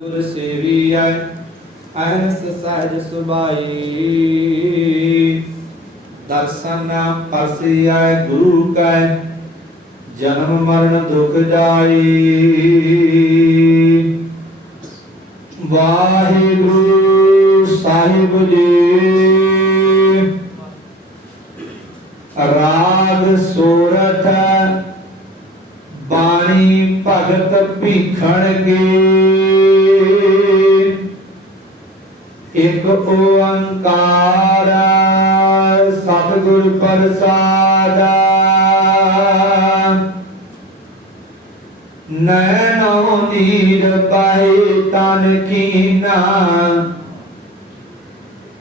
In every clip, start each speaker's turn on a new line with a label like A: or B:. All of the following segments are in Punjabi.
A: ਗੁਰ ਸੇਵੀਐ ਅਹਨਸ ਸਹਿਜ ਸੁਭਾਈ। ਦਰਸ਼ਨ ਪਰਸਿਐ, ਗੁਰੂ ਕੈ, ਜਨਮ ਮਰਨ ਦੁਖ ਜਾਈ। ਵਾਹਿਗੁਰੂ ਸਾਹਿਬ ਜੀ। ਰਾਗ ਸੋਰਥ, ਬਾਣੀ ਭਗਤ ਭੀਖਣ ਕੇ। ਇਕ ਓੰਕਾਰ ਸਤਿਗੁਰ ਪ੍ਰਸਾਦ। ਨੈਣੋ ਨੀਰ ਪਾਏ ਤਨ ਕੀਨਾ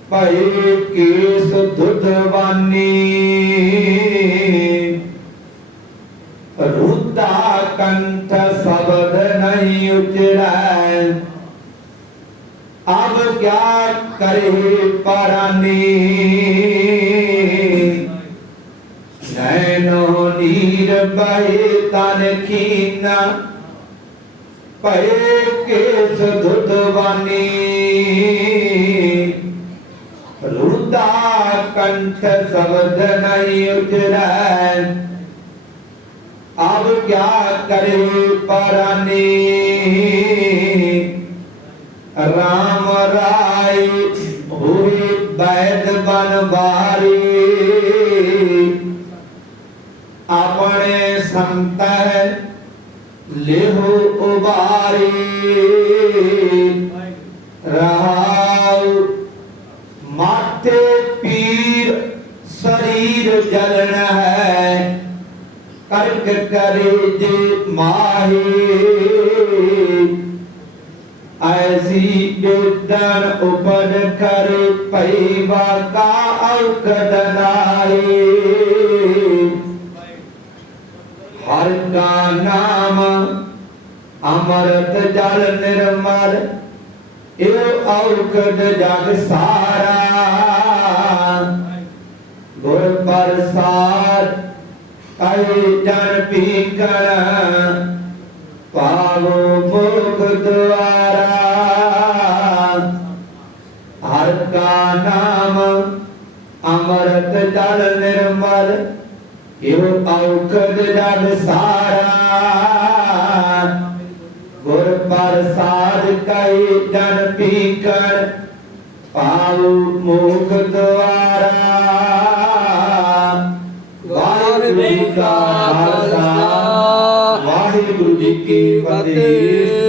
A: ਭਏ ਕੇਸ ਦੁਧਵਾਨੀ ਰੁੱਦਾ ਕੰਠ ਅਬ ਕਿਆ ਕਰੇ ਪਰਾਨੀ। ਨੈਨੋ ਨੀਰ ਬਹਿ ਤਨ ਕੀਨਾ ਭਏ ਕੇਸ ਦੁਧਵਾਨੀ ਰੁਦਾ ਕੰਠ ਸ਼ਬਦ ਨਹੀਂ ਉਚਰੈ ਅਬ ਕਿਆ ਕਰੇ ਬਨਵਾਰੀ ਆਪਣੇ ਸੰਤ ਲਿਹੋ ਉਬਾਰੀ। ਰਹਾਉ ਮਾਥੇ ਪੀਰ ਸਰੀਰ ਜਲਣ ਹੈ, ਕਰਕ ਕਰੇ ਜੇ ਮਾਹੀ। ਐਸੀ ਬੇਦਨ ਉਪਨ ਕਰੇ ਪਈ ਵਾਕਾ ਔਕਦ ਨਾਈ ਹਰ ਕਾ ਨਾਮ ਅਮਰਤ ਜਲ ਨਿਰਮਲ ਇਹ ਔਕਦ ਜਗ ਸਾਰਾ ਗੁਰ ਪ੍ਰਸਾਦ ਕੈ ਜਨ ਪੀਕਣ ਪਾਵੋ ਮੁਖ ਦੁਆਰਾ ਹਰ ਕਾ ਨਾਮ ਅਮਰਤ ਜਲ ਨਿਰਮਲ ਇਹੋ ਔਕਦ ਜਗ ਸਾਰਾ। ਗੁਰ ਪ੍ਰਸਾਦ ਕੈ ਜਨ ਪੀਕਣ ਪਾਉ ਮੁਖ ਦੁਆਰਾ। ਵਾਹਿਗੁਰੂ ਜੀ ਕਾ ਖਾਲਸਾ। ਵਾਹਿਗੁਰੂ ਜੀ ਕੀ ਫਤਿਹ।